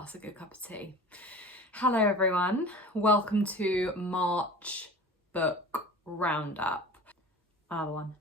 That's a good cup of tea. Hello everyone, welcome to March book roundup. Another one.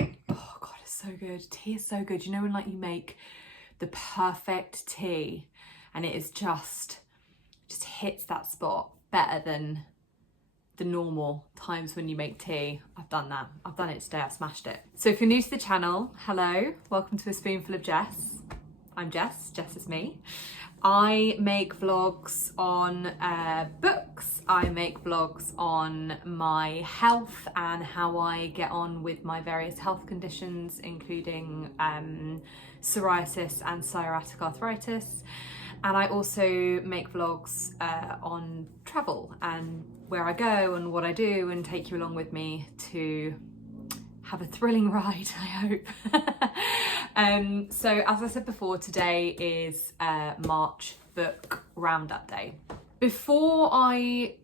Oh god, it's so good. Tea is so good. You know when like you make the perfect tea and it is just hits that spot better than the normal times when you make tea. I've done that. I've done it today. I smashed it. So if you're new to the channel, hello, welcome to A Spoonful of Jess. I'm Jess. Jess is me. I make vlogs on books. I make vlogs on my health and how I get on with my various health conditions, including psoriasis and psoriatic arthritis. And I also make vlogs on travel and where I go and what I do, and take you along with me to have a thrilling ride, I hope. So as I said before, today is March book roundup day. Before I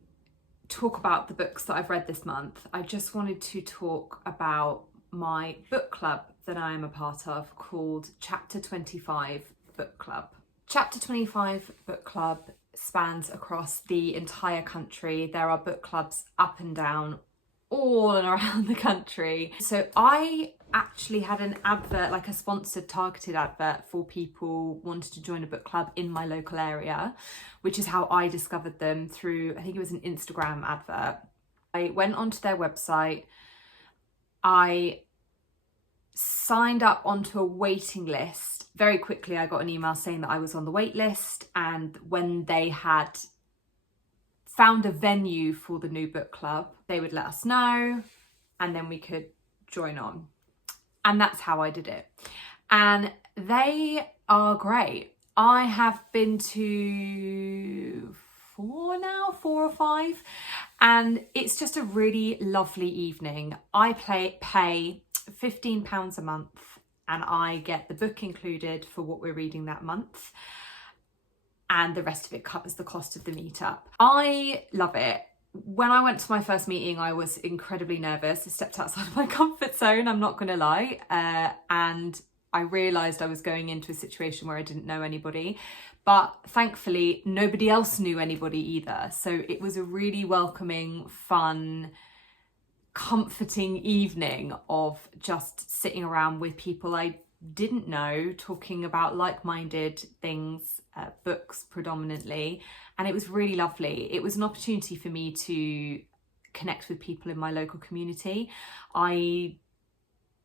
talk about the books that I've read this month, I just wanted to talk about my book club that I am a part of called Chapter 25 Book Club. Chapter 25 Book Club spans across the entire country. There are book clubs up and down all and around the country. So I actually had an advert, like a sponsored targeted advert for people wanting to join a book club in my local area, which is how I discovered them through, I think it was an Instagram advert. I went onto their website, I signed up onto a waiting list. Very quickly I got an email saying that I was on the wait list, and when they had found a venue for the new book club, they would let us know and then we could join on. And that's how I did it. And they are great. I have been to four or five, and it's just a really lovely evening. I pay £15 a month and I get the book included for what we're reading that month, and the rest of it covers the cost of the meetup. I love it. When I went to my first meeting, I was incredibly nervous. I stepped outside of my comfort zone, I'm not gonna lie, and I realised I was going into a situation where I didn't know anybody, but thankfully nobody else knew anybody either. So it was a really welcoming, fun, comforting evening of just sitting around with people I didn't know, talking about like-minded things, books predominantly, and it was really lovely. It was an opportunity for me to connect with people in my local community. I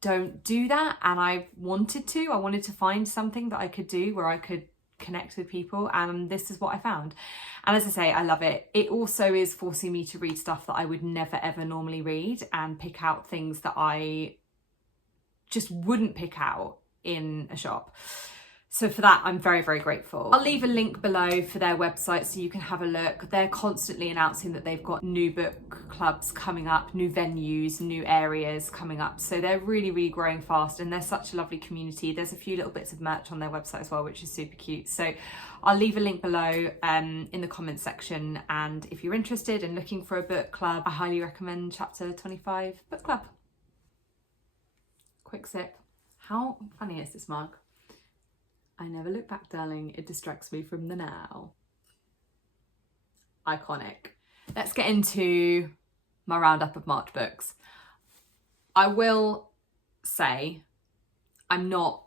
don't do that, and I wanted to find something that I could do where I could connect with people, and this is what I found. And as I say, I love it. It also is forcing me to read stuff that I would never ever normally read, and pick out things that I just wouldn't pick out in a shop. So for that, I'm very, very grateful. I'll leave a link below for their website so you can have a look. They're constantly announcing that they've got new book clubs coming up, new venues, new areas coming up. So they're really, really growing fast, and they're such a lovely community. There's a few little bits of merch on their website as well, which is super cute. So I'll leave a link below in the comments section. And if you're interested in looking for a book club, I highly recommend Chapter 25 Book Club. Quick sip. How funny is this mug? I never look back, darling. It distracts me from the now. Iconic. Let's get into my roundup of March books. I will say I'm not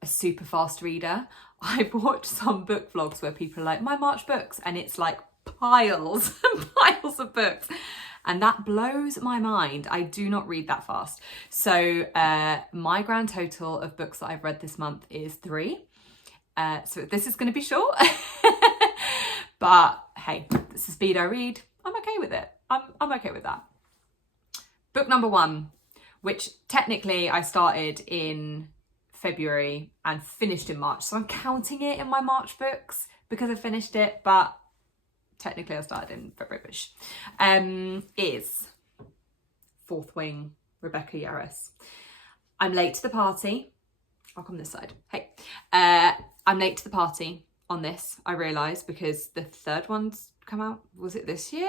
a super fast reader. I've watched some book vlogs where people are like, my March books, and it's like piles and piles of books. And that blows my mind. I do not read that fast. So my grand total of books that I've read this month is 3. So this is going to be short, but hey, this is the speed I read. I'm okay with it. I'm okay with that. Book number 1, which technically I started in February and finished in March. So I'm counting it in my March books because I finished it, but technically I started in February-ish, is Fourth Wing, Rebecca Yarros. I'm late to the party. I'll come this side. Hey. I'm late to the party on this, I realised, because the third one's come out, was it this year?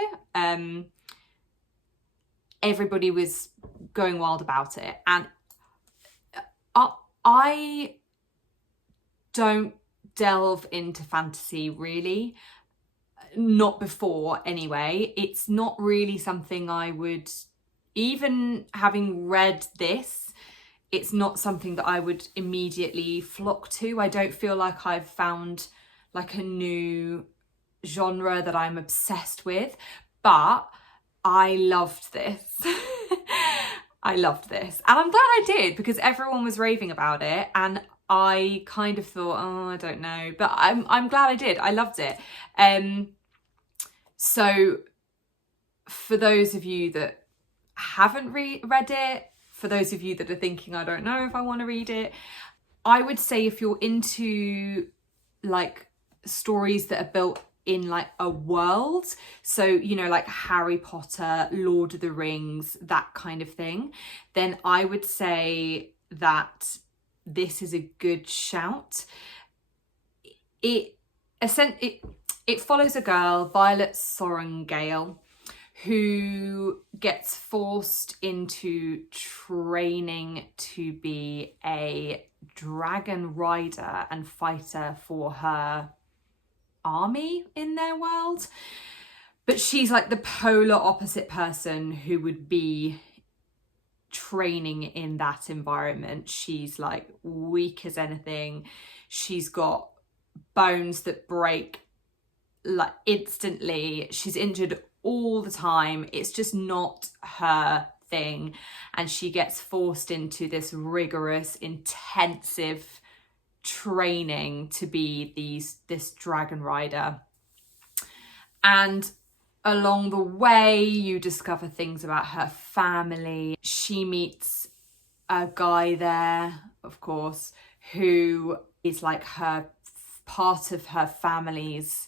Everybody was going wild about it. And I don't delve into fantasy really. Not before anyway. It's not really something I would, even having read this, it's not something that I would immediately flock to. I don't feel like I've found like a new genre that I'm obsessed with, but I loved this. I loved this, and I'm glad I did, because everyone was raving about it and I kind of thought, oh, I don't know, but I'm glad I did. I loved it. So for those of you that haven't read it, for those of you that are thinking, I don't know if I want to read it, I would say if you're into like stories that are built in like a world, so you know, like Harry Potter, Lord of the Rings, that kind of thing, then I would say that this is a good shout. It follows a girl, Violet Sorrengail, who gets forced into training to be a dragon rider and fighter for her army in their world. But she's like the polar opposite person who would be training in that environment. She's like weak as anything. She's got bones that break like instantly. She's injured all the time. It's just not her thing, and she gets forced into this rigorous, intensive training to be this dragon rider. And along the way you discover things about her family. She meets a guy there, of course, who is like her part of her family's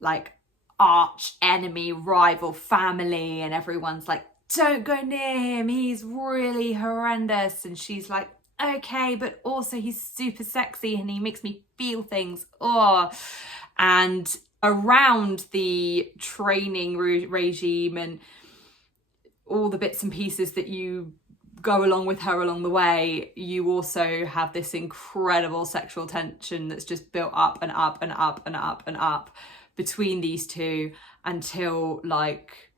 like arch enemy, rival family, and everyone's like, don't go near him, he's really horrendous. And she's like, okay, but also he's super sexy and he makes me feel things. Oh, and around the training regime and all the bits and pieces that you go along with her along the way, you also have this incredible sexual tension that's just built up and up and up and up and up between these two, until like,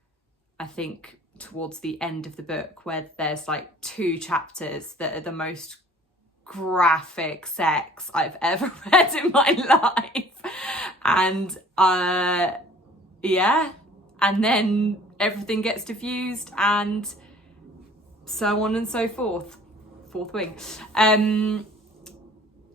I think towards the end of the book, where there's like 2 chapters that are the most graphic sex I've ever read in my life. And yeah, and then everything gets diffused and so on and so forth. Fourth wing.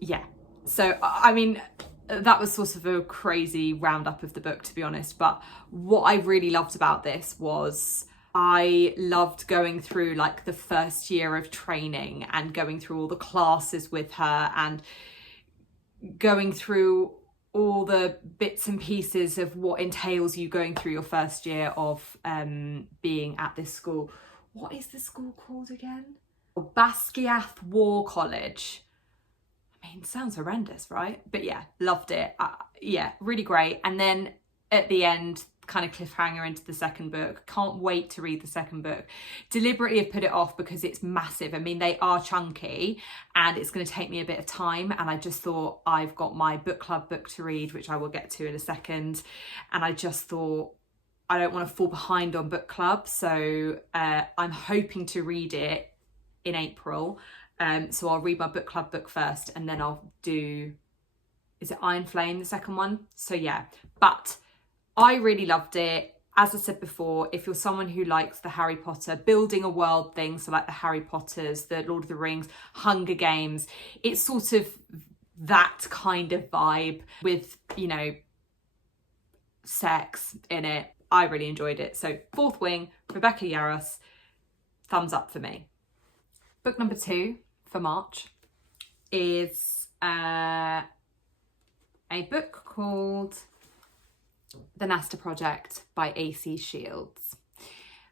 Yeah, so I mean, that was sort of a crazy roundup of the book, to be honest. But what I really loved about this was I loved going through like the first year of training and going through all the classes with her and going through all the bits and pieces of what entails you going through your first year of being at this school. What is the school called again? Basquiat War College. I mean, sounds horrendous, right? But yeah, loved it. Yeah, really great. And then at the end, kind of cliffhanger into the second book. Can't wait to read the second book. Deliberately have put it off because it's massive. I mean, they are chunky and it's going to take me a bit of time. And I just thought, I've got my book club book to read, which I will get to in a second. And I just thought, I don't want to fall behind on book club. So I'm hoping to read it in April. So I'll read my book club book first and then I'll do, is it Iron Flame, the second one? So yeah, but I really loved it. As I said before, if you're someone who likes the Harry Potter building a world thing, so like the Harry Potters, the Lord of the Rings, Hunger Games, it's sort of that kind of vibe with, you know, sex in it. I really enjoyed it. So Fourth Wing, Rebecca Yarros, thumbs up for me. Book number 2 for March is a book called The N.A.S.T.A Project by A.C. Shields.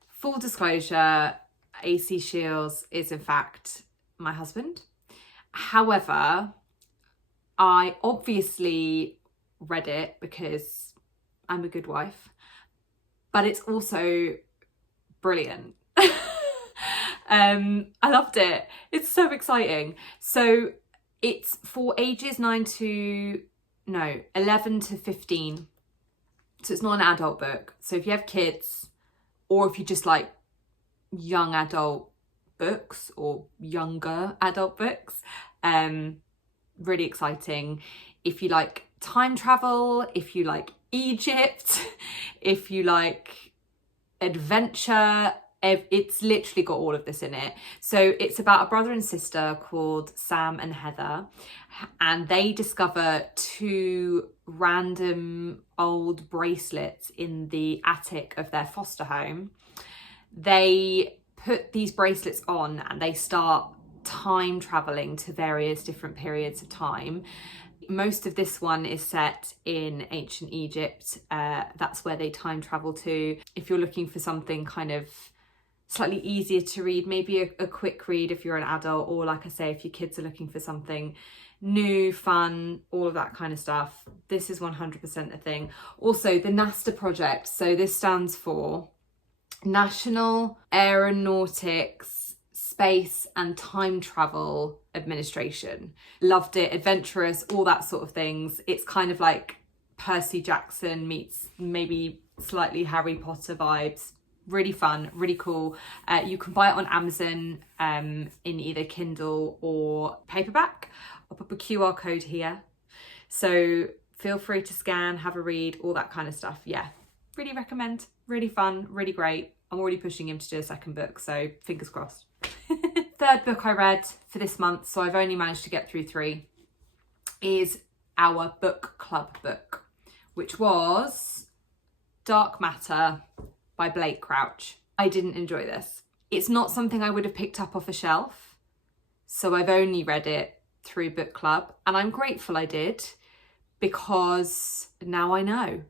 Full disclosure, A.C. Shields is in fact my husband. However, I obviously read it because I'm a good wife, but it's also brilliant. I loved it. It's so exciting. So It's for ages 11 to 15. So it's not an adult book. So if you have kids, or if you just like young adult books or younger adult books, really exciting. If you like time travel, if you like Egypt, if you like adventure, it's literally got all of this in it. So it's about a brother and sister called Sam and Heather, and they discover 2 random old bracelets in the attic of their foster home. They put these bracelets on and they start time traveling to various different periods of time. Most of this one is set in ancient Egypt. That's where they time travel to. If you're looking for something kind of slightly easier to read, maybe a quick read if you're an adult, or like I say, if your kids are looking for something new, fun, all of that kind of stuff, this is 100% a thing. Also, the N.A.S.T.A project. So this stands for National Aeronautics, Space and Time Travel Administration. Loved it, adventurous, all that sort of things. It's kind of like Percy Jackson meets maybe slightly Harry Potter vibes. Really fun, really cool. You can buy it on Amazon in either Kindle or paperback. I'll put a QR code here. So feel free to scan, have a read, all that kind of stuff. Yeah, really recommend. Really fun, really great. I'm already pushing him to do a second book, so fingers crossed. Third book I read for this month, so I've only managed to get through 3, is our book club book, which was Dark Matter by Blake Crouch. I didn't enjoy this. It's not something I would have picked up off a shelf, so I've only read it through book club, and I'm grateful I did, because now I know.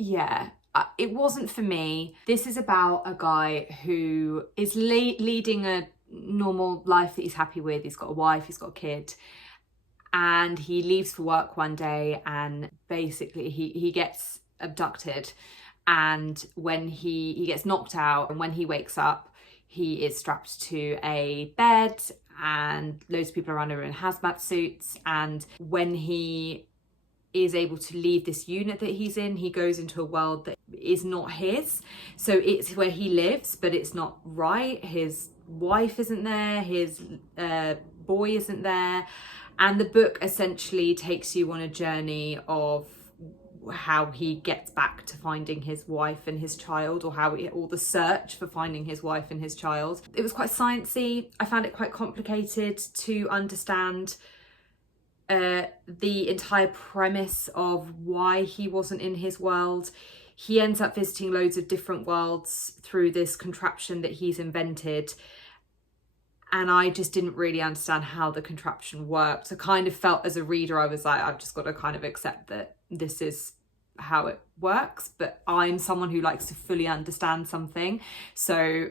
Yeah, it wasn't for me. This is about a guy who is leading a normal life that he's happy with. He's got a wife, he's got a kid, and he leaves for work one day, and basically he gets abducted, and when he gets knocked out, and when he wakes up, he is strapped to a bed and loads of people around him are in hazmat suits, and when he is able to leave this unit that he's in, he goes into a world that is not his. So it's where he lives, but it's not right. His wife isn't there, his boy isn't there, and the book essentially takes you on a journey of how he gets back to finding his wife and his child, or the search for finding his wife and his child. It was quite sciencey. I found it quite complicated to understand the entire premise of why he wasn't in his world. He ends up visiting loads of different worlds through this contraption that he's invented, and I just didn't really understand how the contraption worked. I kind of felt as a reader, I was like, I've just got to kind of accept that this is how it works, but I'm someone who likes to fully understand something, so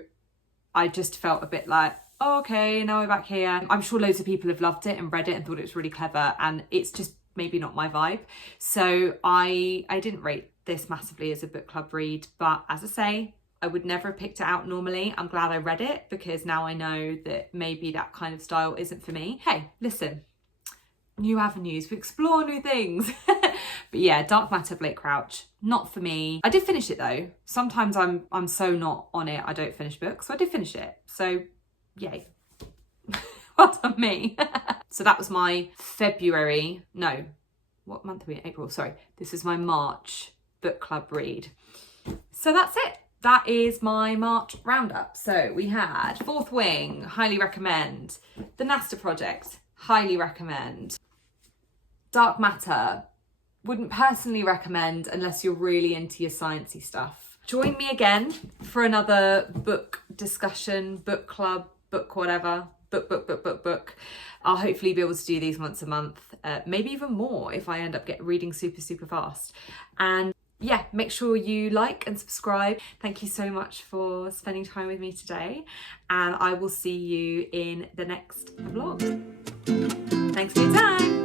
I just felt a bit like, oh, okay, now we're back here. I'm sure loads of people have loved it and read it and thought it was really clever, and it's just maybe not my vibe. So I didn't rate this massively as a book club read, but as I say, I would never have picked it out normally. I'm glad I read it, because now I know that maybe that kind of style isn't for me. Hey, listen, new avenues, we explore new things. But yeah, Dark Matter, Blake Crouch, not for me. I did finish it though. Sometimes I'm so not on it, I don't finish books. So I did finish it, so yay. Well done me. So that was my February, no, what month are we in? April, sorry. This is my March book club read. So that's it. That is my March roundup. So we had Fourth Wing, highly recommend. The N.A.S.T.A project, highly recommend. Dark Matter, wouldn't personally recommend unless you're really into your sciencey stuff. Join me again for another book discussion, book club, book whatever, book. I'll hopefully be able to do these once a month, maybe even more if I end up reading super fast. And yeah, make sure you like and subscribe. Thank you so much for spending time with me today, and I will see you in the next vlog. Thanks for your time.